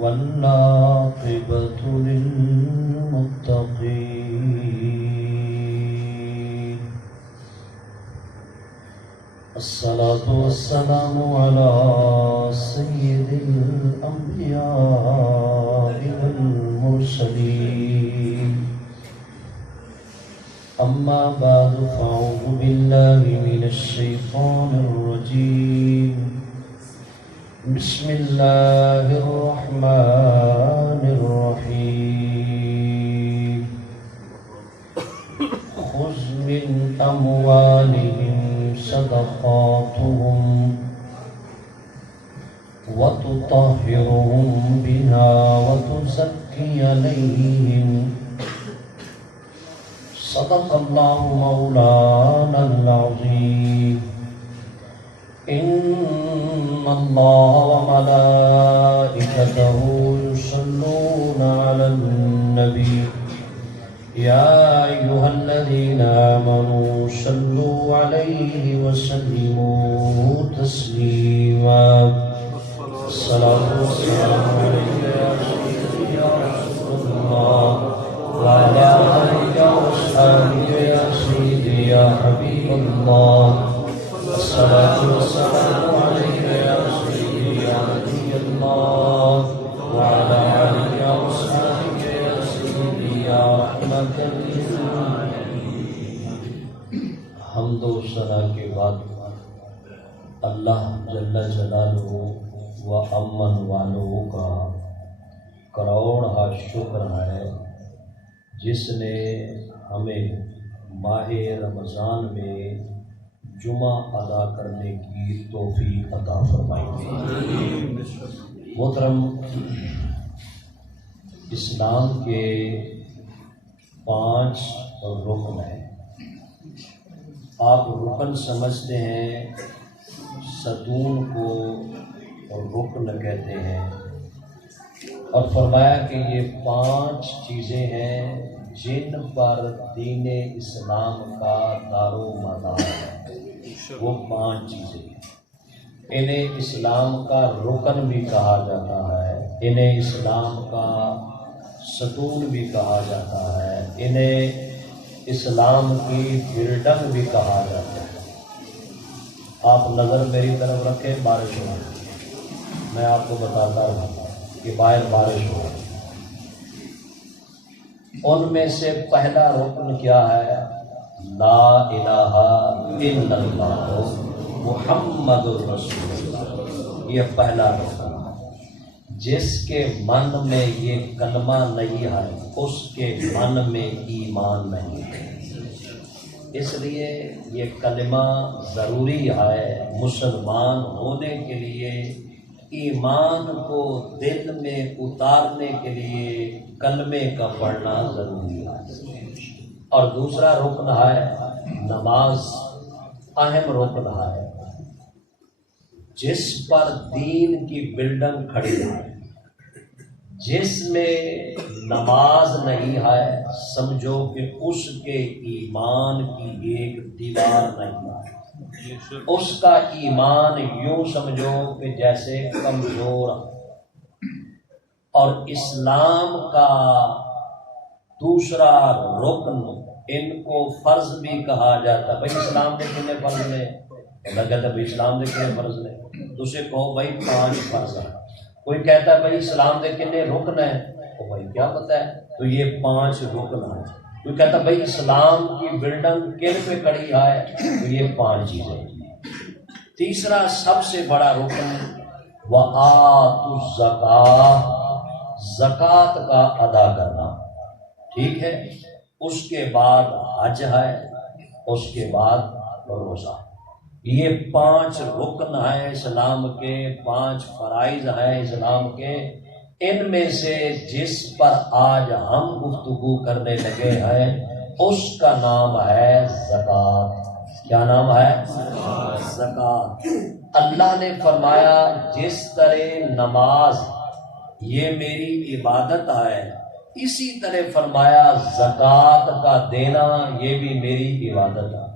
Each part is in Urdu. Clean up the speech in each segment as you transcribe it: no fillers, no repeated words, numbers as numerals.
والعاقبة للمتقين الصلاة والسلام على سيد الأنبياء والمرسلين أما بعد فأعوذ بالله من الشيطان الرجيم بسم الله الرحمن الرحيم خذ من أموالهم صدقاتهم وتطهرهم بها وتزكي عليهم صدق الله مولانا العظيم إن الله وملائكته يصلون على النبي يا أيها الذين آمنوا صلوا عليه وسلموا تسليما الصلاة والسلام عليك يا سيدي يا رسول الله وعلى آلك وأصحابك يا سيدي يا حبيب الله الصلاة والسلام عليك يا سيدي يا نبي الله وعلى آلك وأصحابك يا سيدي يا رحمة للعالمين. حمد و ثنا کے بعد اللہ جل جلالہ و امن والوں کا کروڑ شکر ہے جس نے ہمیں ماہ رمضان میں جمعہ ادا کرنے کی توفیق عطا فرمائی. محترم، اسلام کے 5 رکن ہیں. آپ رکن سمجھتے ہیں، ستون کو رکن کہتے ہیں، اور فرمایا کہ یہ 5 چیزیں ہیں جن پر دین اسلام کا دار و مدار ہے. وہ 5 چیزیں ہیں. انہیں اسلام کا رکن بھی کہا جاتا ہے، انہیں اسلام کا ستون بھی کہا جاتا ہے، انہیں اسلام کی بلڈنگ بھی کہا جاتا ہے. آپ نظر میری طرف رکھیں، بارش ہو رہی ہے. میں آپ کو بتاتا ہوں کہ باہر بارش ہو رہی ہے. ان میں سے پہلا رکن کیا ہے؟ لا الہ الا اللہ محمد الرسول اللہ. یہ پہلا رکن ہے. جس کے من میں یہ کلمہ نہیں ہے اس کے من میں ایمان نہیں ہے. اس لیے یہ کلمہ ضروری ہے. مسلمان ہونے کے لیے ایمان کو دل میں اتارنے کے لیے کلمے کا پڑھنا ضروری ہے. اور دوسرا رکن ہے نماز. اہم رکن ہے جس پر دین کی بلڈنگ کھڑی ہے. جس میں نماز نہیں ہے سمجھو کہ اس کے ایمان کی ایک دیوار نہیں ہے. اس کا ایمان یوں سمجھو کہ جیسے کمزور. اور اسلام کا دوسرا رکن، ان کو فرض بھی کہا جاتا ہے. بھائی اسلام کے کتنے فرض نے؟ کہتا بھائی اسلام کے کتنے فرض نے؟ تو اسے کہو بھائی 5 فرض ہیں. کوئی کہتا ہے بھائی اسلام کے کتنے رکن ہیں؟ تو بھائی کیا پتہ ہے؟ تو یہ 5 رکن ہیں. کوئی کہتا ہے بھائی اسلام کی بلڈنگ کن پہ کھڑی ہے؟ تو یہ 5 چیزیں. تیسرا سب سے بڑا رکن وآتوا الزکاۃ، زکوٰۃ کا ادا کرنا. ٹھیک ہے. اس کے بعد حج ہے، اس کے بعد روزہ. یہ 5 رکن ہیں اسلام کے، 5 فرائض ہیں اسلام کے. ان میں سے جس پر آج ہم گفتگو کرنے لگے ہیں اس کا نام ہے زکوٰۃ. کیا نام ہے؟ زکوٰۃ. اللہ نے فرمایا جس طرح نماز یہ میری عبادت ہے، اسی طرح فرمایا زکوٰۃ کا دینا یہ بھی میری عبادت ہے۔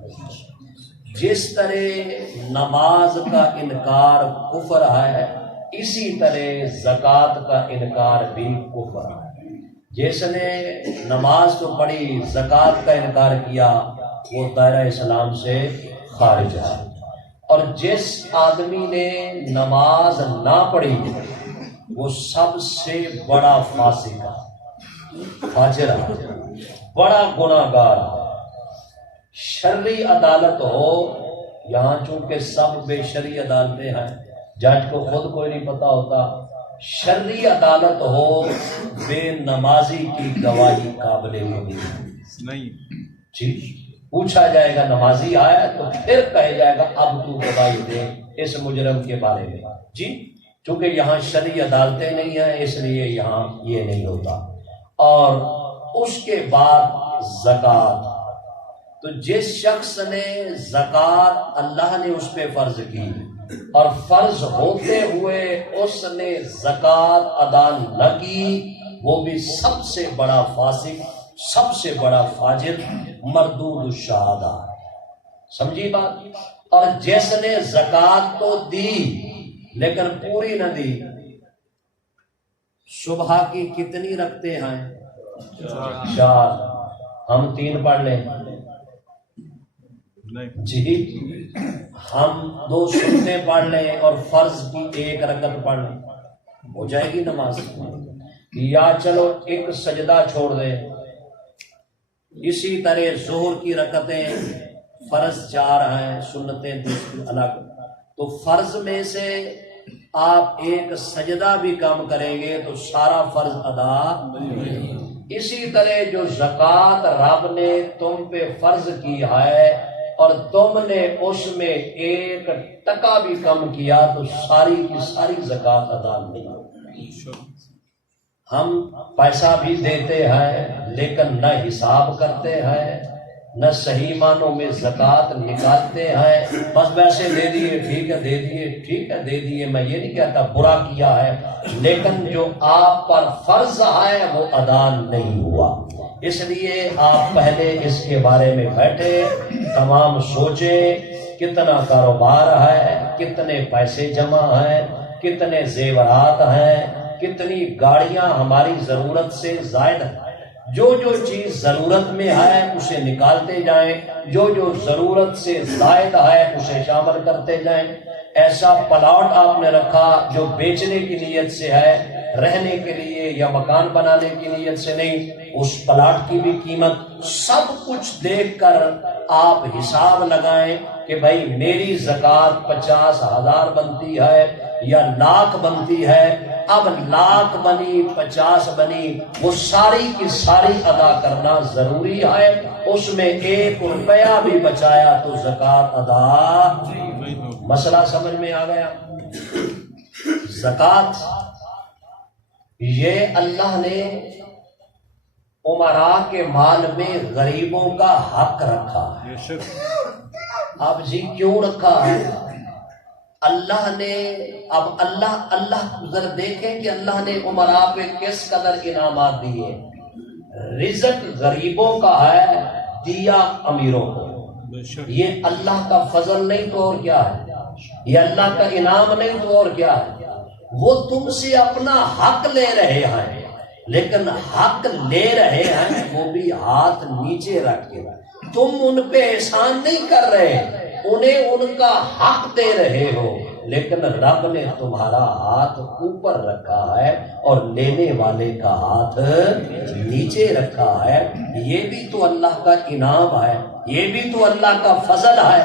جس طرح نماز کا انکار کفر ہے، اسی طرح زکوٰۃ کا انکار بھی کفر ہے۔ جس نے نماز تو پڑھی زکوٰۃ کا انکار کیا وہ دائرہ اسلام سے خارج ہے، اور جس آدمی نے نماز نہ پڑھی وہ سب سے بڑا فاسق ہے، فاجر ہے، بڑا گناہ گار ہے۔ شرعی عدالت ہو، یہاں چونکہ سب بے شرعی عدالتیں ہیں، جج کو خود کوئی نہیں پتا ہوتا، شرعی عدالت ہو، بے نمازی کی گواہی قابل نہیں۔ جی پوچھا جائے گا نمازی آیا تو پھر کہا جائے گا اب تو گواہی دے اس مجرم کے بارے میں۔ جی چونکہ یہاں شرعی عدالتیں نہیں ہیں اس لیے یہاں یہ نہیں ہوتا۔ اور اس کے بعد زکوٰۃ، تو جس شخص نے زکوٰۃ اللہ نے اس پہ فرض کی اور فرض ہوتے ہوئے اس نے زکوٰۃ ادا نہ کی، وہ بھی سب سے بڑا فاسق، سب سے بڑا فاجر، مردود الشہادہ۔ سمجھی بات؟ اور جس نے زکوٰۃ تو دی لیکن پوری نہ دی، صبح کی کتنی رکھتے ہیں؟ 4۔ ہم 3 پڑھ لیں جی، ہم 2 سنتیں پڑھ لیں اور فرض کی 1 رکعت پڑھ لیں، ہو جائے گی نماز۔ یا چلو 1 سجدہ چھوڑ دیں۔ اسی طرح ظہر کی رکعتیں فرض 4 ہیں، سنتیں دوسری الگ، تو فرض میں سے آپ 1 سجدہ بھی کم کریں گے تو سارا فرض ادا۔ اسی طرح جو زکوٰۃ رب نے تم پہ فرض کی ہے اور تم نے اس میں 1 ٹکا بھی کم کیا تو ساری کی ساری زکوٰۃ ادا نہیں ہوگی۔ ہم پیسہ بھی دیتے ہیں لیکن نہ حساب کرتے ہیں، نہ صحیح معنوں میں زکوٰۃ نکالتے ہیں، بس ویسے دے دیے ٹھیک ہے، دے دیے ٹھیک ہے، دے دیے۔ میں یہ نہیں کہتا برا کیا ہے، لیکن جو آپ پر فرض ہے وہ ادا نہیں ہوا۔ اس لیے آپ پہلے اس کے بارے میں بیٹھے، تمام سوچیں کتنا کاروبار ہے، کتنے پیسے جمع ہیں، کتنے زیورات ہیں، کتنی گاڑیاں ہماری ضرورت سے زائد ہیں۔ جو جو چیز ضرورت میں ہے اسے نکالتے جائیں، جو جو ضرورت سے زائد ہے اسے شامل کرتے جائیں۔ ایسا پلاٹ آپ نے رکھا جو بیچنے کی نیت سے ہے، رہنے کے لیے یا مکان بنانے کی نیت سے نہیں، اس پلاٹ کی بھی قیمت سب کچھ دیکھ کر آپ حساب لگائیں کہ بھائی میری زکوٰۃ 50,000 بنتی ہے یا 1,00,000 بنتی ہے، اب 1,00,000 بنی 50 بنی، وہ ساری کی ساری ادا کرنا ضروری ہے۔ اس میں 1 روپیہ بھی بچایا تو زکوٰۃ ادا۔ مسئلہ سمجھ میں آ گیا؟ زکوٰۃ یہ اللہ نے امراء کے مال میں غریبوں کا حق رکھا ہے۔ اب جی کیوں رکھا ہے؟ اللہ نے اب اللہ ذرا دیکھیں کہ اللہ نے امراء پہ کس قدر انعامات دیے۔ رزق غریبوں کا ہے، دیا امیروں کو۔ یہ اللہ کا فضل نہیں تو اور کیا ہے، یہ اللہ کا انعام نہیں تو اور کیا ہے۔ وہ تم سے اپنا حق لے رہے ہیں، لیکن حق لے رہے ہیں وہ بھی ہاتھ نیچے رکھ کے۔ تم ان پہ احسان نہیں کر رہے، انہیں ان کا حق دے رہے ہو، لیکن رب نے تمہارا ہاتھ اوپر رکھا ہے اور لینے والے کا ہاتھ نیچے رکھا ہے۔ یہ بھی تو اللہ کا انعام ہے، یہ بھی تو اللہ کا فضل ہے۔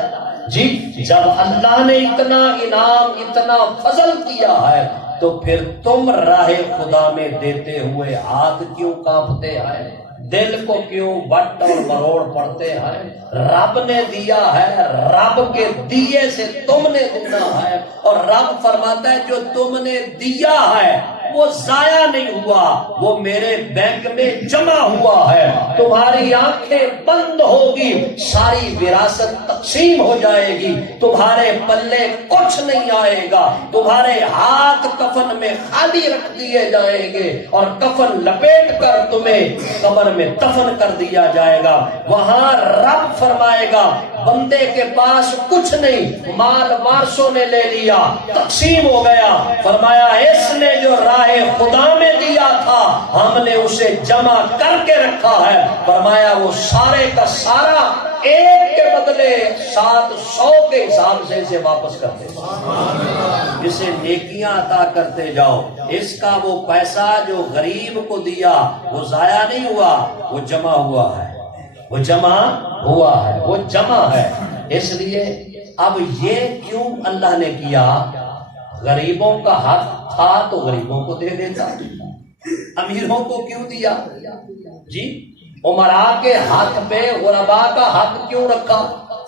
جی جب اللہ نے اتنا انعام اتنا فضل کیا ہے تو پھر تم راہ خدا میں دیتے ہوئے ہاتھ کیوں کانپتے ہیں، دل کو کیوں وٹ اور مروڑ پڑتے ہیں؟ رب نے دیا ہے، رب کے دیے سے تم نے دینا ہے، اور رب فرماتا ہے جو تم نے دیا ہے وہ ضائع نہیں ہوا، وہ میرے بینک میں جمع ہوا ہے۔ تمہاری آنکھیں بند ہوگی، ساری وراثت تقسیم ہو جائے گی، تمہارے پلے کچھ نہیں آئے گا، تمہارے ہاتھ کفن میں خالی رکھ دیے جائیں گے اور کفن لپیٹ کر تمہیں قبر میں دفن کر دیا جائے گا۔ وہاں رب فرمائے گا بندے کے پاس کچھ نہیں، مال وارثوں نے لے لیا، تقسیم ہو گیا، فرمایا اس نے جو راہ خدا میں دیا تھا ہم نے اسے جمع کر کے رکھا ہے، فرمایا وہ سارے کا سارا ایک کے بدلے 700 کے حساب سے اسے واپس کرتے جاؤ، اسے نیکیاں عطا کرتے جاؤ۔ اس کا وہ پیسہ جو غریب کو دیا وہ ضائع نہیں ہوا، وہ جمع ہوا ہے، وہ جمع ہوا ہے، وہ جمع ہے۔ اس لیے اب یہ کیوں اللہ نے کیا؟ غریبوں کا حق تھا تو غریبوں کو دے دیتا، امیروں کو کیوں دیا؟ جی عمراء کے حق پہ غرباء کا حق کیوں رکھا؟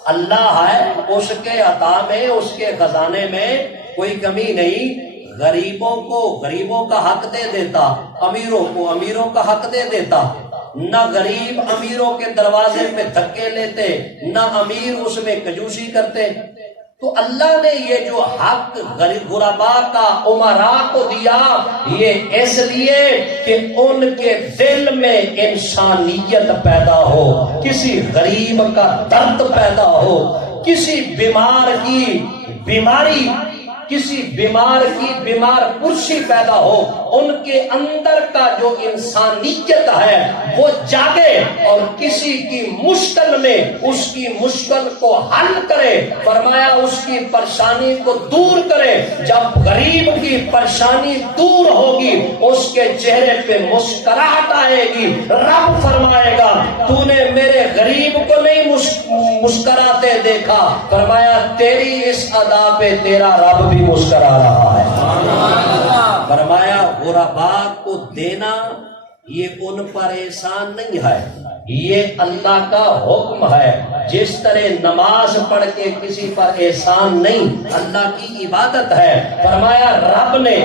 اللہ ہے، اس کے عطا میں، اس کے خزانے میں کوئی کمی نہیں۔ غریبوں کو غریبوں کا حق دے دیتا، امیروں کو امیروں کا حق دے دیتا۔ نہ غریب امیروں کے دروازے پہ دھکے لیتے، نہ امیر اس میں کنجوسی کرتے۔ تو اللہ نے یہ جو حق غرباء کا عمراء کو دیا، یہ اس لیے کہ ان کے دل میں انسانیت پیدا ہو، کسی غریب کا درد پیدا ہو، کسی بیمار کی بیماری، کسی بیمار کی بیمار پرسی پیدا ہو، ان کے اندر کا جو انسانیت ہے وہ جاگے اور کسی کی مشکل میں اس کی مشکل کو حل کرے، فرمایا اس کی پریشانی کو دور کرے۔ جب غریب کی پریشانی دور ہوگی اس کے چہرے پہ مسکراہٹ آئے گی، رب فرمائے گا تو نے میرے غریب کو نہیں مسکراتے دیکھا، فرمایا تیری اس ادا پہ تیرا رب بھی مسکرا رہا ہے۔ فرمایا غرباء کو دینا یہ ان پر احسان نہیں ہے، یہ اللہ کا حکم ہے۔ جس طرح نماز پڑھ کے کسی پر احسان نہیں، اللہ کی عبادت ہے۔ فرمایا رب نے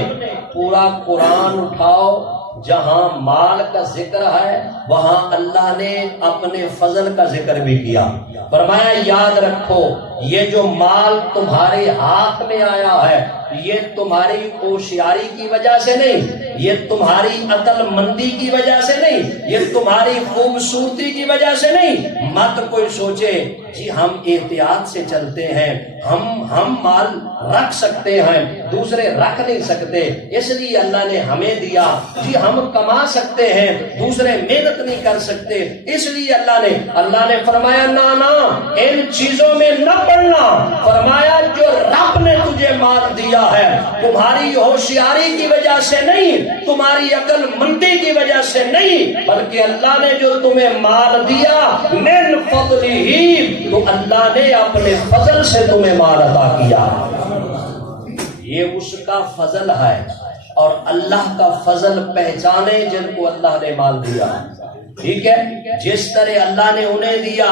پورا قرآن اٹھاؤ، جہاں مال کا ذکر ہے وہاں اللہ نے اپنے فضل کا ذکر بھی کیا۔ فرمایا یاد رکھو یہ جو مال تمہارے ہاتھ میں آیا ہے یہ تمہاری ہوشیاری کی وجہ سے نہیں، یہ تمہاری عقل مندی کی وجہ سے نہیں، یہ تمہاری خوبصورتی کی وجہ سے نہیں۔ مت کوئی سوچے جی ہم احتیاط سے چلتے ہیں، ہم مال رکھ سکتے ہیں دوسرے رکھ نہیں سکتے، اس لیے اللہ نے ہمیں دیا۔ جی ہم کما سکتے ہیں دوسرے محنت نہیں کر سکتے، اس لیے اللہ نے فرمایا نا ان چیزوں میں نہ پڑنا۔ فرمایا جو رب نے تجھے مال دیا ہے تمہاری ہوشیاری کی وجہ سے نہیں، تمہاری عقل مندی کی وجہ سے نہیں، بلکہ اللہ نے جو تمہیں مال دیا من فضلہ ہی، تو اللہ نے اپنے فضل سے تمہیں مال عطا کیا، یہ اس کا فضل ہے۔ اور اللہ کا فضل پہچانے جن کو اللہ نے مال دیا، ٹھیک ہے، جس طرح اللہ نے انہیں دیا،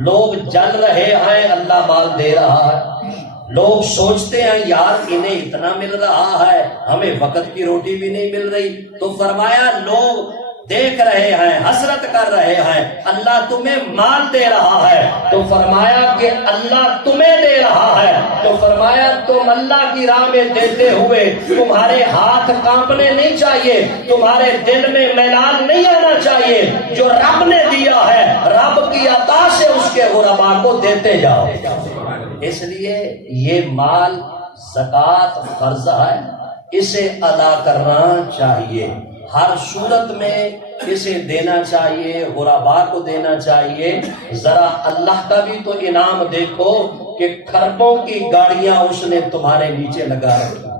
لوگ جل رہے ہیں اللہ مال دے رہا ہے، لوگ سوچتے ہیں یار انہیں اتنا مل رہا ہے ہمیں وقت کی روٹی بھی نہیں مل رہی، تو فرمایا لوگ دیکھ رہے ہیں حسرت کر رہے ہیں اللہ تمہیں مال دے رہا ہے، تو فرمایا کہ اللہ تمہیں دے رہا ہے، تو فرمایا تم اللہ کی راہ میں دیتے ہوئے تمہارے ہاتھ کانپنے نہیں چاہیے، تمہارے دل میں میلان نہیں آنا چاہیے، جو رب نے دیا ہے رب کی عطا سے اس کے غرباء کو دیتے جاؤ۔ اس لیے یہ مال زکوٰۃ فرض ہے، اسے ادا کرنا چاہیے، ہر صورت میں اسے دینا چاہیے، غرباء کو دینا چاہیے۔ ذرا اللہ کا بھی تو انعام دیکھو کہ کھربوں کی گاڑیاں اس نے تمہارے نیچے لگا رکھی،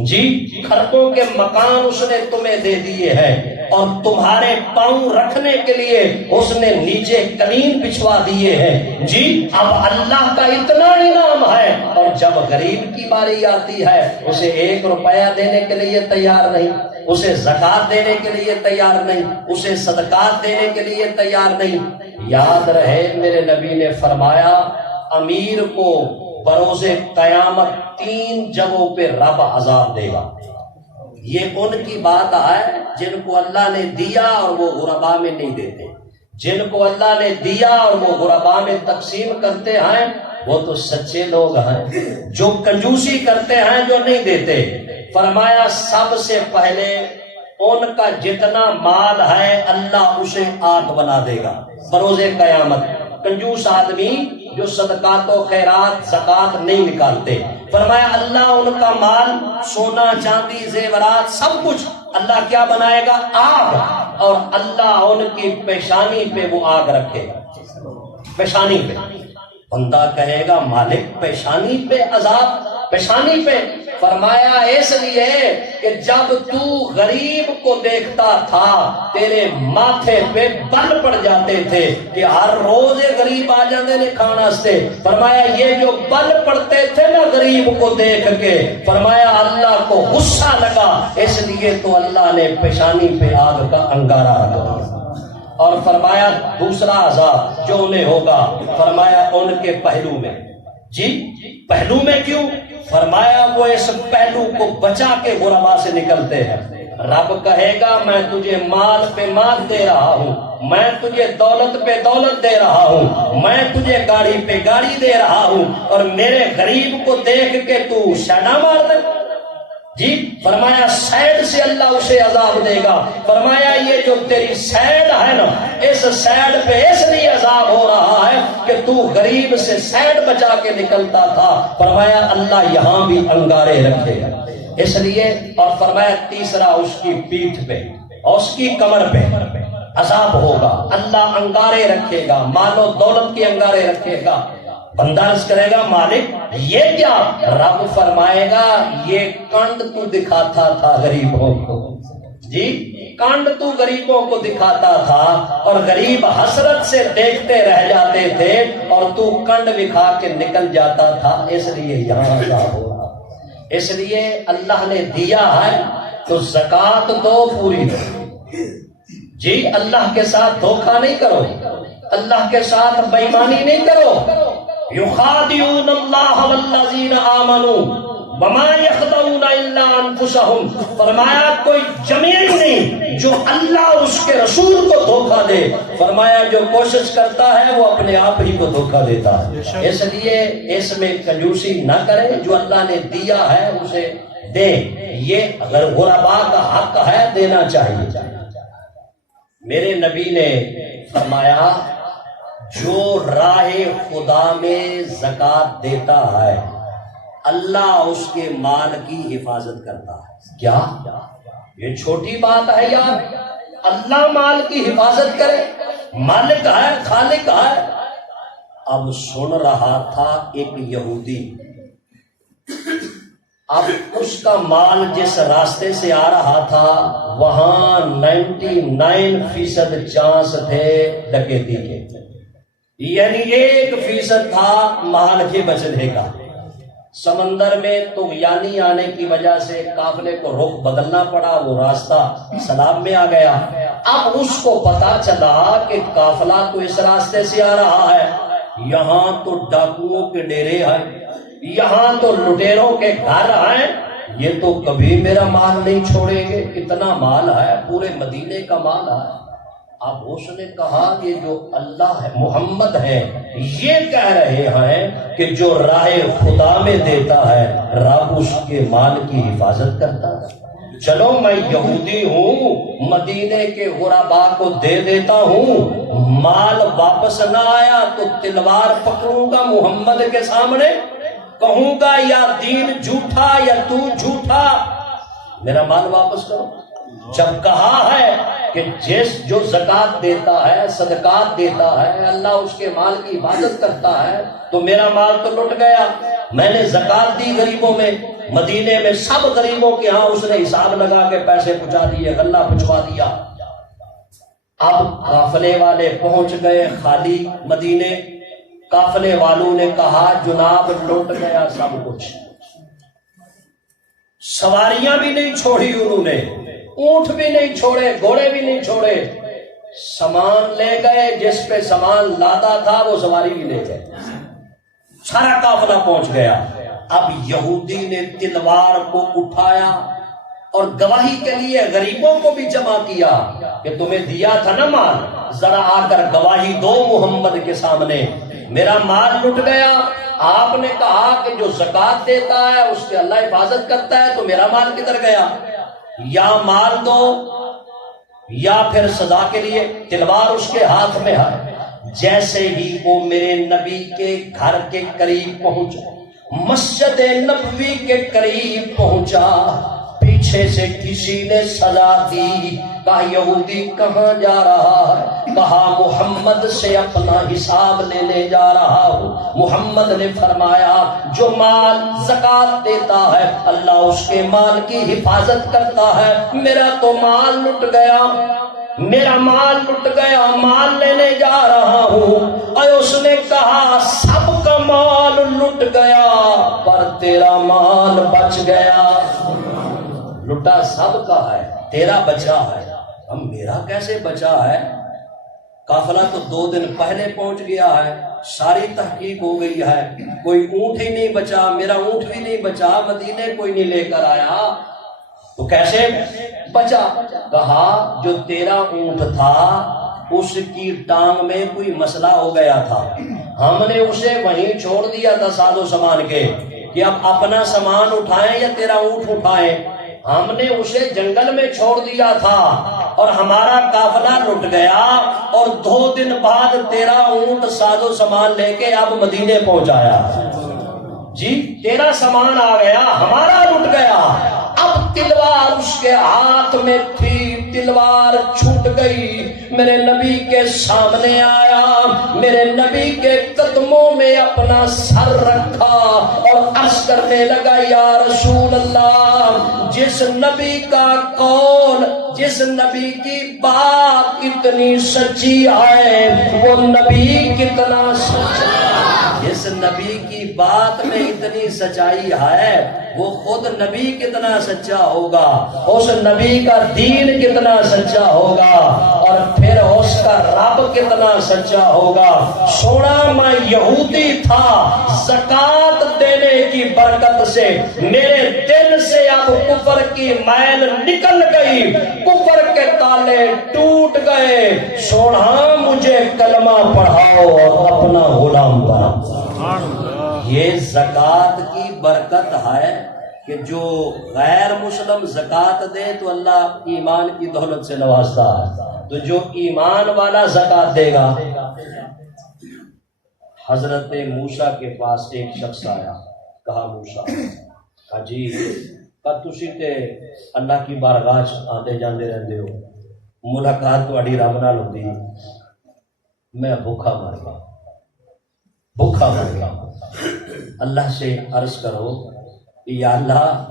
جی کھربوں کے مکان اس نے تمہیں دے دیے ہیں، اور تمہارے پاؤں رکھنے کے لیے اس نے نیچے قلین بچھوا دیے ہیں، جی اب اللہ کا اتنا انعام ہے، اور جب غریب کی باری آتی ہے اسے 1 روپیہ دینے کے لیے تیار نہیں، اسے زکوٰۃ دینے کے لیے تیار نہیں، اسے صدقات دینے کے لیے تیار نہیں۔ یاد رہے میرے نبی نے فرمایا امیر کو بروز قیامت 3 جگہوں پہ رب عذاب دے گا، یہ ان کی بات ہے جن کو اللہ نے دیا اور وہ غربا میں نہیں دیتے. جن کو اللہ نے دیا اور وہ غربا میں تقسیم کرتے ہیں وہ تو سچے لوگ ہیں. جو کنجوسی کرتے ہیں، جو نہیں دیتے، فرمایا سب سے پہلے ان کا جتنا مال ہے اللہ اسے آگ بنا دے گا بروز قیامت. کنجوس آدمی جو صدقات و خیرات زکات نہیں نکالتے، فرمایا اللہ ان کا مال، سونا چاندی زیورات سب کچھ اللہ کیا بنائے گا؟ آگ. اور اللہ ان کی پیشانی پہ وہ آگ رکھے گا. پیشانی پہ. بندہ کہے گا مالک پیشانی پہ عذاب، پیشانی پہ. فرمایا اس لیے کہ جب تو غریب کو دیکھتا تھا تیرے ماتھے پہ بل پڑ جاتے تھے کہ ہر روز غریب آ جاتے نے کھانا سے. فرمایا یہ جو بل پڑتے تھے نا غریب کو دیکھ کے، فرمایا اللہ کو غصہ لگا، اس لیے تو اللہ نے پیشانی پہ آگ کا انگارہ رکھا. اور فرمایا دوسرا عذاب جو انہیں ہوگا، فرمایا ان کے پہلو میں. جی پہلو میں کیوں؟ فرمایا وہ اس پہلو کو بچا کے غربا سے نکلتے ہیں. رب کہے گا میں تجھے مال پہ مال دے رہا ہوں، میں تجھے دولت پہ دولت دے رہا ہوں، میں تجھے گاڑی پہ گاڑی دے رہا ہوں، اور میرے غریب کو دیکھ کے تو شانا مار دے. جی فرمایا سیڈ سے اللہ اسے عذاب دے گا. فرمایا یہ جو تیری سیڈ ہے نا، اس سیڈ پہ اس لیے عذاب ہو رہا ہے کہ تو غریب سے سیڈ بچا کے نکلتا تھا. فرمایا اللہ یہاں بھی انگارے رکھے گا اس لیے. اور فرمایا تیسرا اس کی پیٹھ پہ اور اس کی کمر پہ عذاب ہوگا. اللہ انگارے رکھے گا، مال و دولت کے انگارے رکھے گا. بندہ عرض کرے گا مالک یہ کیا؟ رب فرمائے گا یہ کنڈ تو دکھاتا تھا غریبوں کو. جی کنڈ تو غریبوں کو دکھاتا تھا اور غریب حسرت سے دیکھتے رہ جاتے تھے اور تو کنڈ دکھا کے نکل جاتا تھا. اس لیے یہاں عذاب ہو رہا. اس لیے اللہ نے دیا ہے تو زکات دو پوری دو. جی اللہ کے ساتھ دھوکہ نہیں کرو، اللہ کے ساتھ بےایمانی نہیں کرو. یخادعون اللہ والذین آمنوا وما یخدعون الا انفسهم. فرمایا کوئی جمیل نہیں جو اللہ اور اس کے رسول کو دھوکہ دے. فرمایا جو کوشش کرتا ہے وہ اپنے آپ ہی کو دھوکہ دیتا ہے. اس لیے اس میں کنجوسی نہ کریں، جو اللہ نے دیا ہے اسے دیں. یہ اگر غربا کا حق ہے دینا چاہیے. میرے نبی نے فرمایا جو راہ خدا میں زکات دیتا ہے اللہ اس کے مال کی حفاظت کرتا ہے. کیا یہ چھوٹی بات ہے یار؟ اللہ مال کی حفاظت کرے، مالک ہے، خالق ہے. اب سن رہا تھا ایک یہودی، اب اس کا مال جس راستے سے آ رہا تھا وہاں 99% چانس تھے ڈکیتی کے، یعنی 1% تھا مال کے بچنے کا. سمندر میں طغیانی آنے کی وجہ سے قافلے کو رخ بدلنا پڑا، وہ راستہ سیلاب میں آ گیا. اب اس کو پتا چلا کہ قافلہ تو اس راستے سے آ رہا ہے، یہاں تو ڈاکوؤں کے ڈیرے ہیں، یہاں تو لٹیروں کے گھر ہیں، یہ تو کبھی میرا مال نہیں چھوڑیں گے. اتنا مال ہے، پورے مدینے کا مال ہے. اب اس نے کہا یہ جو اللہ ہے، محمد ہے، یہ کہہ رہے ہیں کہ جو راہ خدا میں دیتا ہے رب اس کے مال کی حفاظت کرتا ہے. چلو میں یہودی ہوں، مدینے کے غربا کو دے دیتا ہوں، مال واپس نہ آیا تو تلوار پکڑوں گا محمد کے سامنے، کہوں گا یا دین جھوٹا یا تو جھوٹا، میرا مال واپس کرو. جب کہا ہے کہ جو زکات دیتا ہے، صدقات دیتا ہے، اللہ اس کے مال کی حفاظت کرتا ہے، تو میرا مال تو لٹ گیا. میں نے زکات دی غریبوں میں، مدینے میں سب غریبوں کے ہاں اس نے حساب لگا کے پیسے پہنچا دیے، غلہ پہنچوا دیا. اب قافلے والے پہنچ گئے خالی مدینے. قافلے والوں نے کہا جناب لٹ گیا سب کچھ. سواریاں بھی نہیں چھوڑی انہوں نے، اونٹ بھی نہیں چھوڑے، گھوڑے بھی نہیں چھوڑے، سامان لے گئے، جس پہ سامان لادا تھا وہ سواری بھی لے گئے. سارا قافلہ پہنچ گیا. اب یہودی نے تلوار کو اٹھایا اور گواہی کے لیے غریبوں کو بھی جمع کیا کہ تمہیں دیا تھا نا مال، ذرا آ کر گواہی دو محمد کے سامنے، میرا مال لٹ گیا۔ آپ نے کہا کہ جو زکوٰۃ دیتا ہے اس کی اللہ حفاظت کرتا ہے، تو میرا مال کدھر گیا؟ یا مال دو یا پھر سزا کے لیے تلوار اس کے ہاتھ میں ہے۔ جیسے ہی وہ میرے نبی کے گھر کے قریب پہنچا، مسجد نبوی کے قریب پہنچا، پیچھے سے کسی نے سزا دی، کہا یہودی کہاں جا رہا ہے؟ کہا محمد سے اپنا حساب لینے جا رہا ہوں۔ محمد نے فرمایا جو مال زکوٰۃ دیتا ہے اللہ اس کے مال کی حفاظت کرتا ہے، میرا تو مال لٹ گیا، میرا مال لٹ گیا، مال لینے جا رہا ہوں۔ اور اس نے کہا سب کا مال لٹ گیا پر تیرا مال بچ گیا۔ لٹا سب کا ہے، تیرا بچا ہے، اب میرا کیسے بچا ہے؟ قافلہ تو 2 دن پہلے پہنچ گیا ہے، ساری تحقیق ہو گئی ہے، کوئی اونٹ ہی نہیں بچا، میرا اونٹ بھی نہیں بچا، مدینے کوئی نہیں لے کر آیا، تو کیسے بچا؟ کہا جو تیرا اونٹ تھا اس کی ٹانگ میں کوئی مسئلہ ہو گیا تھا، ہم نے اسے وہیں چھوڑ دیا تھا ساز و سامان کے کہ اب اپنا سامان اٹھائیں یا تیرا اونٹ اٹھائیں، ہم نے اسے جنگل میں چھوڑ دیا تھا اور ہمارا قافلہ لٹ گیا، اور 2 دن بعد تیرا اونٹ ساز و سامان لے کے اب مدینے پہنچایا۔ جی تیرا سامان آ گیا، ہمارا لٹ گیا، اب تلوار اس کے ہاتھ میں تھی، تلوار چھوٹ گئی، میرے نبی کے سامنے آیا، میرے نبی کے قدموں میں اپنا سر رکھا اور عرض کرنے لگا یا رسول اللہ، جس نبی کا قول، جس نبی کی بات اتنی سچی ہے وہ نبی کتنا سچا، جس نبی کی بات میں اتنی سچائی ہے وہ خود نبی کتنا سچا ہوگا، اس نبی کا دین کتنا سچا ہوگا، اور پھر اس کا رب کتنا سچا ہوگا۔ سونا میں یہودی تھا، زکوٰۃ دینے کی برکت سے میرے دل سے اب کفر کی میل نکل گئی، کفر کے تالے ٹوٹ گئے، سونا مجھے کلمہ پڑھاؤ اور اپنا غلام بناؤ۔ یہ زکوٰۃ کی برکت ہے کہ جو غیر مسلم زکوٰۃ دے تو اللہ ایمان کی دولت سے نوازتا ہے، تو جو ایمان والا زکوٰۃ دے گا۔ حضرت موسیٰ کے پاس ایک شخص آیا، کہا موسیٰ کہا جی تسی تے اللہ کی بارگاہ آتے جاندے رہندے ہو، ملاقات تہاڈی رب نال ہوندی، میں بھوکا مر گیا، بھوکا مر گیا، اللہ سے عرض کرو یا اللہ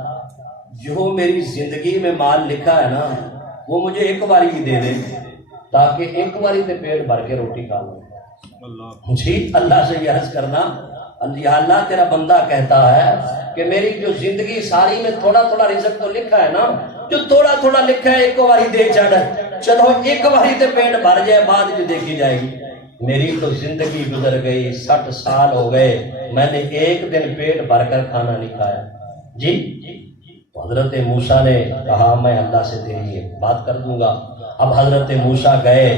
جو میری زندگی میں مال لکھا ہے نا وہ مجھے ایک باری ہی دے دے تاکہ ایک باری تے پیٹ بھر کے روٹی کھا لوں۔ جی اللہ سے یہ عرض کرنا یا اللہ تیرا بندہ کہتا ہے کہ میری جو زندگی ساری میں تھوڑا تھوڑا رزق تو لکھا ہے نا، جو تھوڑا تھوڑا لکھا ہے ایک باری دے چڑھ، چلو ایک باری تے پیٹ بھر جائے بعد جو دیکھی جائے گی۔ میری تو زندگی گزر گئی، 60 سال ہو گئے، میں نے ایک دن پیٹ بھر کر کھانا نہیں کھایا۔ جی حضرت موسیٰ نے کہا میں اللہ سے تیری بات کر دوں گا۔ اب حضرت موسیٰ گئے،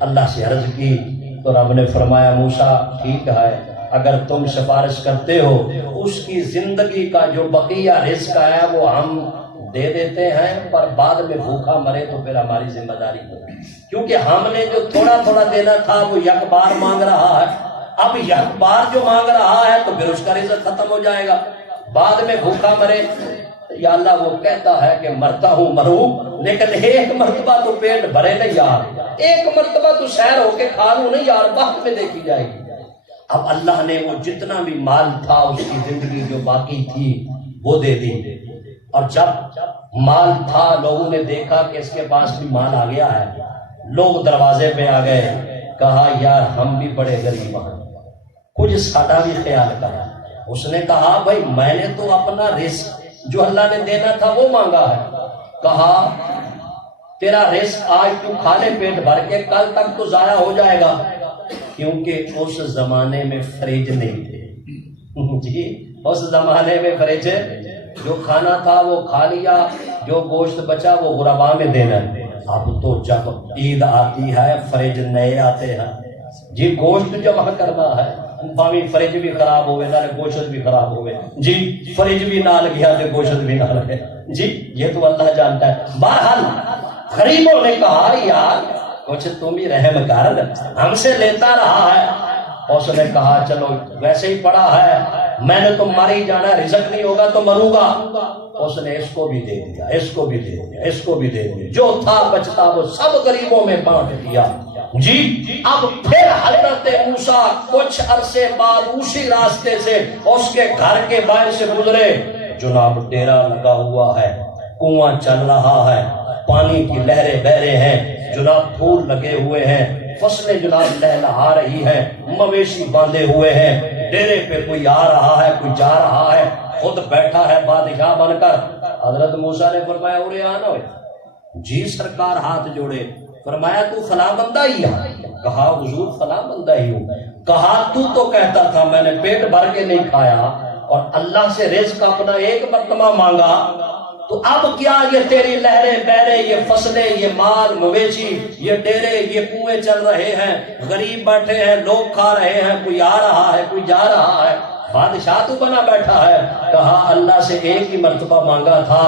اللہ سے عرض کی تو رب نے فرمایا موسیٰ ٹھیک ہے، اگر تم سفارش کرتے ہو اس کی زندگی کا جو بقیہ رزق ہے وہ ہم دے دیتے ہیں، پر بعد میں بھوکا مرے تو پھر ہماری ذمہ داری ہوگی، کیونکہ ہم نے جو تھوڑا تھوڑا دینا تھا وہ یک بار مانگ رہا ہے، اب یک بار جو مانگ رہا ہے تو پھر اس کا رزق ختم ہو جائے گا، بعد میں بھوکا مرے۔ یا اللہ وہ کہتا ہے کہ مرتا ہوں مروں لیکن ایک مرتبہ تو پیٹ بھرے نہیں یار، ایک مرتبہ تو سیر ہو کے کھا لوں نہیں یار، بعد میں دیکھی جائے گی۔ اب اللہ نے وہ جتنا بھی مال تھا اس کی زندگی جو باقی تھی وہ دے دی، اور جب مال تھا لوگوں نے دیکھا کہ اس کے پاس بھی مال آ گیا ہے، لوگ دروازے پہ آ گئے، کہا یار ہم بھی بڑے غریب ہیں، کچھ ساڈا بھی خیال کرا۔ اس نے کہا بھائی میں نے تو اپنا رزق جو اللہ نے دینا تھا وہ مانگا ہے، کہا تیرا رزق آج تو کھا لے پیٹ بھر کے، کل تک تو ضائع ہو جائے گا، کیونکہ اس زمانے میں فریج نہیں تھے۔ جی اس زمانے میں فریج جو کھانا تھا وہ کھا لیا، جو گوشت بچا وہ غربا میں دینا۔ اب تو جب عید آتی ہے فریج نئے آتے ہیں جی، گوشت جمع کرنا ہے، باوی فریج بھی خراب ہوئے نہ گوشت بھی خراب ہوئے جی، فریج بھی نال گیا تو گوشت بھی نال گیا جی، یہ تو اللہ جانتا ہے۔ بہرحال غریبوں نے کہا یار کچھ تم ہی رحم کر، ہم سے لیتا رہا ہے۔ اس نے کہا چلو ویسے ہی پڑا ہے، میں نے تو مر ہی جانا ہے، رزق نہیں ہوگا تو مروں گا۔ اس نے اس کو بھی دے دیا، اس کو بھی دے دیا، اس کو بھی دے دیا، جو تھا بچتا وہ سب غریبوں میں بانٹ دیا جی۔ اب پھر حضرت موسیٰ کچھ عرصے بعد اسی راستے سے اس کے گھر کے باہر سے گزرے، جناب ڈیرا لگا ہوا ہے، کنواں چل رہا ہے، پانی کی لہریں بہ رہے ہیں جناب، پھول لگے ہوئے ہیں، فصلیں جناب لہلہا رہی ہیں، مویشی باندھے ہوئے ہیں، ڈیرے پہ کوئی آ رہا ہے کوئی جا رہا ہے، خود بیٹھا ہے بادشاہ بن کر۔ حضرت موسیٰ نے فرمایا اورے آنا ہوئے جی سرکار، ہاتھ جوڑے، فرمایا تو فلاں بندہ ہی ہے؟ کہا حضور فلاں بندہ ہی ہوں۔ کہا تو کہتا تھا میں نے پیٹ بھر کے نہیں کھایا اور اللہ سے رزق اپنا ایک مرتبہ مانگا، تو اب کیا یہ تیری لہریں بہرے، یہ فصلیں، یہ مال مویشی، یہ ڈیرے، یہ کنویں چل رہے ہیں، غریب بیٹھے ہیں، لوگ کھا رہے ہیں، کوئی آ رہا ہے کوئی جا رہا ہے، بادشاہ تو بنا بیٹھا ہے۔ کہا اللہ سے ایک ہی مرتبہ مانگا تھا،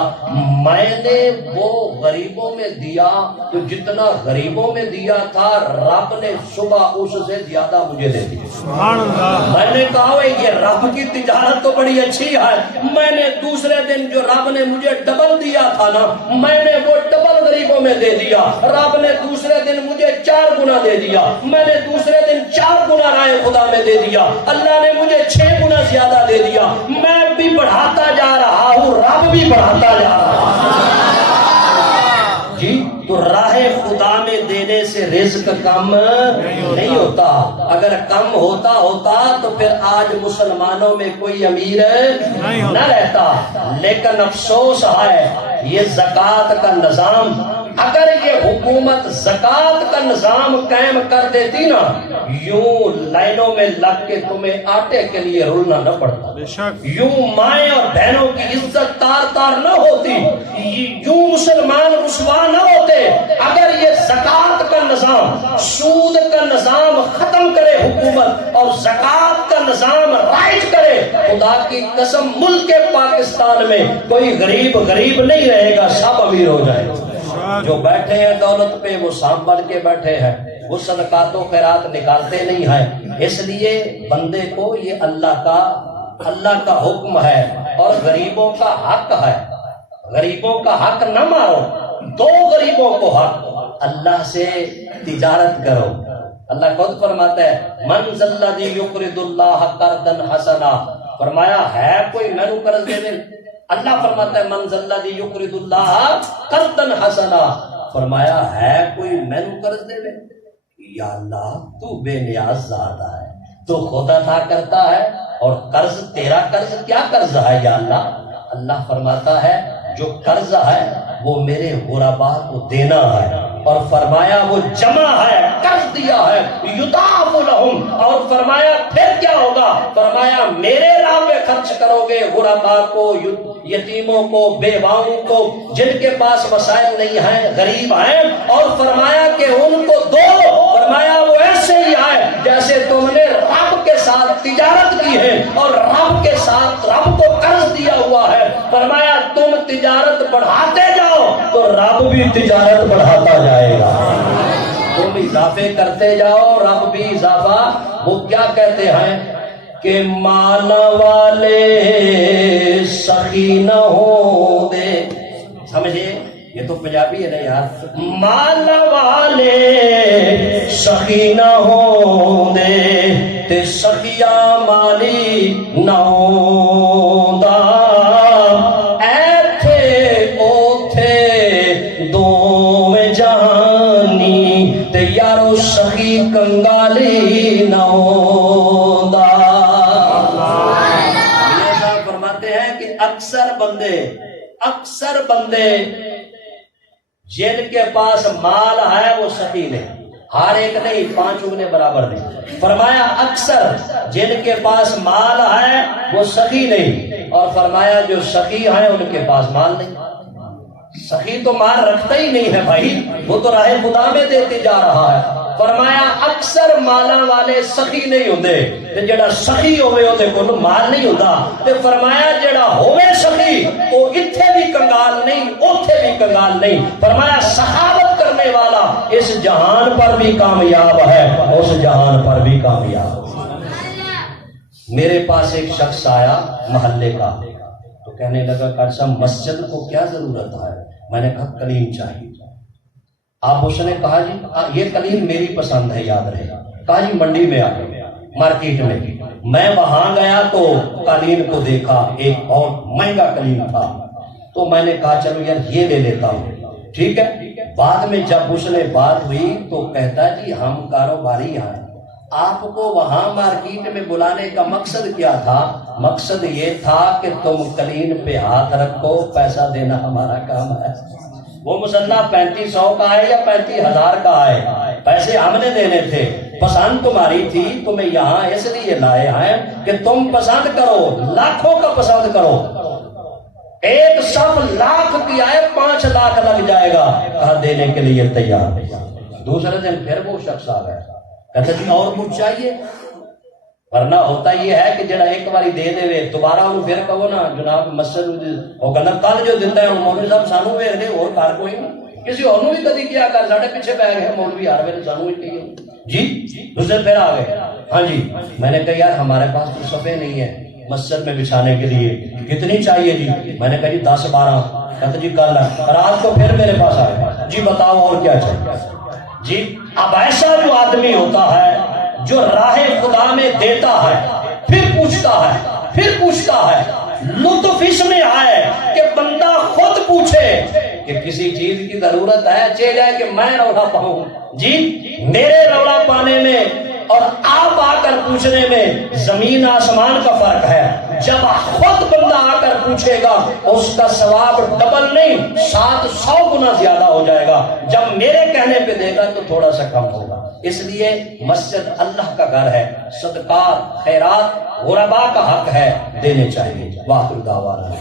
میں نے وہ غریبوں میں دیا تو جتنا غریبوں میں دیا تھا رب نے صبح اس سے زیادہ مجھے دے دیا۔ سبحان اللہ۔ میں نے کہا یہ رب کی تجارت تو بڑی اچھی ہے، میں نے دوسرے دن جو رب نے مجھے ڈبل دیا تھا نا، میں نے وہ ڈبل غریبوں میں دے دیا، رب نے دوسرے دن مجھے 4 گنا دے دیا، میں نے دوسرے دن 4 گنا رائے خدا میں دے دیا، اللہ نے مجھے 6 گنا زیادہ دے دیا، میں بھی بڑھاتا جا رہا ہوں، رب بھی بڑھاتا جا رہا جی۔ تو راہ خدا میں دینے سے رزق کم نہیں ہوتا، اگر کم ہوتا تو پھر آج مسلمانوں میں کوئی امیر نہ رہتا۔ لیکن افسوس ہے یہ زکوٰۃ کا نظام، اگر یہ حکومت زکوٰۃ کا نظام قائم کر دیتی نا، یوں لائنوں میں لگ کے تمہیں آٹے کے لیے رلنا نہ پڑتا، یوں مائیں اور بہنوں کی عزت تار نہ ہوتی، یوں مسلمان رسوا نہ ہوتے۔ اگر یہ زکوٰۃ کا نظام، سود کا نظام ختم کرے حکومت اور زکوٰۃ کا نظام رائج کرے، خدا کی قسم ملک پاکستان میں کوئی غریب نہیں رہے گا، سب امیر ہو جائے گا۔ جو بیٹھے ہیں دولت پہ وہ سانپ بن کے بیٹھے ہیں، وہ صدقات و خیرات نکالتے نہیں ہیں۔ اس لیے بندے کو یہ اللہ کا حکم ہے اور غریبوں کا حق ہے، غریبوں کا حق نہ مارو، دو غریبوں کو حق، اللہ سے تجارت کرو۔ اللہ خود فرماتا ہے من ذا الذی یقرض اللہ قرضا حسنا، فرمایا ہے کوئی میں نو قرض دے دے؟ اللہ فرماتا ہے من ذا الذی یقرض اللہ قرضا حسنا، فرمایا ہے کوئی میں نو قرض دے دے؟ یا اللہ تو بے نیاز ذات ہے، تو خود عطا کرتا ہے، اور قرض تیرا قرض کیا قرض ہے یا اللہ؟ اللہ فرماتا ہے جو قرض ہے وہ میرے غرباء کو دینا ہے، اور فرمایا وہ جمع ہے، قرض دیا ہے، یضاعف لہم، اور فرمایا پھر کیا ہوگا؟ فرمایا میرے راہ پہ خرچ کرو گے غرباء کو، یتیموں کو، بیواؤں کو، جن کے پاس وسائل نہیں ہیں، غریب ہیں، اور فرمایا کہ ان کو دو، فرمایا وہ ایسے ہی آئے جیسے تم نے رب کے ساتھ تجارت کی ہے اور رب کے ساتھ رب کو قرض دیا ہوا ہے، فرمایا تم تجارت بڑھاتے جاؤ تو رب بھی تجارت بڑھاتا جائے گا، تم اضافے کرتے جاؤ رب بھی اضافہ۔ وہ کیا کہتے ہیں کہ مال والے سخی نہ ہو دے، سمجھے یہ تو پنجابی ہے نا یار، مال والے سخی نہ ہو دے تے سخیا مالی نہ ہوندا، ایتھے اوتھے دوویں جہانی تے یارو سخی کنگالی نہ ہوندا۔ فرماتے ہیں کہ اکثر بندے جن کے پاس مال ہے وہ سخی نہیں، ہر ایک نہیں، 5 اگنے برابر نہیں، فرمایا اکثر جن کے پاس مال ہے وہ سخی نہیں، اور فرمایا جو سخی ہیں ان کے پاس مال نہیں. سخی تو مال رکھتا ہی نہیں ہے بھائی، وہ تو راہ خدا میں دیتے جا رہا ہے. فرمایا اکثر مالاں والے سخی نہیں ہوندے تے جڑا سخی ہوے اودے کول مال نہیں ہوندا. تے فرمایا جڑا ہوے سخی او ایتھے بھی کنگال نہیں اوتھے بھی کنگال نہیں. فرمایا سخاوت کرنے والا اس جہان پر بھی کامیاب ہے اس جہان پر بھی کامیاب. میرے پاس ایک شخص آیا محلے کا تو کہنے لگا کہ صاحب مسجد کو کیا ضرورت ہے؟ میں نے کہا کلیم چاہیے. آپ اس نے کہا جی یہ کلیم میری پسند ہے یاد رہے. کہا جی منڈی میں آ گئے مارکیٹ میں وہاں گیا تو قالین کو دیکھا ایک بہت مہنگا قالین تھا تو میں نے کہا چلو یار یہ لے لیتا ہوں ٹھیک ہے. بعد میں جب اس نے بات ہوئی تو کہتا جی ہم کاروباری ہیں، آپ کو وہاں مارکیٹ میں بلانے کا مقصد کیا تھا؟ مقصد یہ تھا کہ تم قالین پہ ہاتھ رکھو، پیسہ دینا ہمارا کام ہے. وہ مسلح 3500 کا ہے یا 35,000 کا ہے، پیسے ہم نے دینے تھے، پسند تمہاری تھی، تمہیں یہاں اس لیے لائے ہیں کہ تم پسند کرو، لاکھوں کا پسند کرو. ایک صف لاکھ کی آئے 5 لاکھ لگ جائے گا، کہا دینے کے لیے تیار. دوسرے دن پھر وہ شخص آ گیا، کہتے جی اور کچھ چاہیے؟ ورنہ ہوتا یہ ہے کہ جڑا ایک باری دے دے دوبارہ انہوں پھر کہو نا جناب مسجد وہ کہنا کل جو دیتا ہے مولوی صاحب سانو ویخ دے اور کار کوئی نہیں، کسی اور بھی کدی کیا کر ساڈے پیچھے پی گئے مولوی ہر ویلے سانو ہی چاہیے جی. دوسرے پھر آ گئے ہاں جی. میں نے کہا یار ہمارے پاس تو صفحے نہیں ہے مسجد میں بچھانے کے لیے، کتنی چاہیے جی؟ میں نے کہا جی 10-12. کہتے جی کل رات کو پھر میرے پاس آئے جی بتاؤ اور کیا چاہیے جی. اب ایسا جو آدمی ہوتا ہے جو راہ خدا میں دیتا ہے پھر پوچھتا ہے لطف اس میں آئے کہ بندہ خود پوچھے کہ کسی چیز کی ضرورت ہے، چلے جائے کہ میں رولا پاؤں جی. میرے رولا پانے میں اور آپ آ کر پوچھنے میں زمین آسمان کا فرق ہے. جب خود بندہ آ کر پوچھے گا اس کا ثواب ڈبل نہیں 700 گنا زیادہ ہو جائے گا. جب میرے کہنے پہ دے گا تو تھوڑا سا کم ہوگا. اس لیے مسجد اللہ کا گھر ہے، صدقات خیرات غرباء کا حق ہے، دینے چاہیے. واخر دعوانا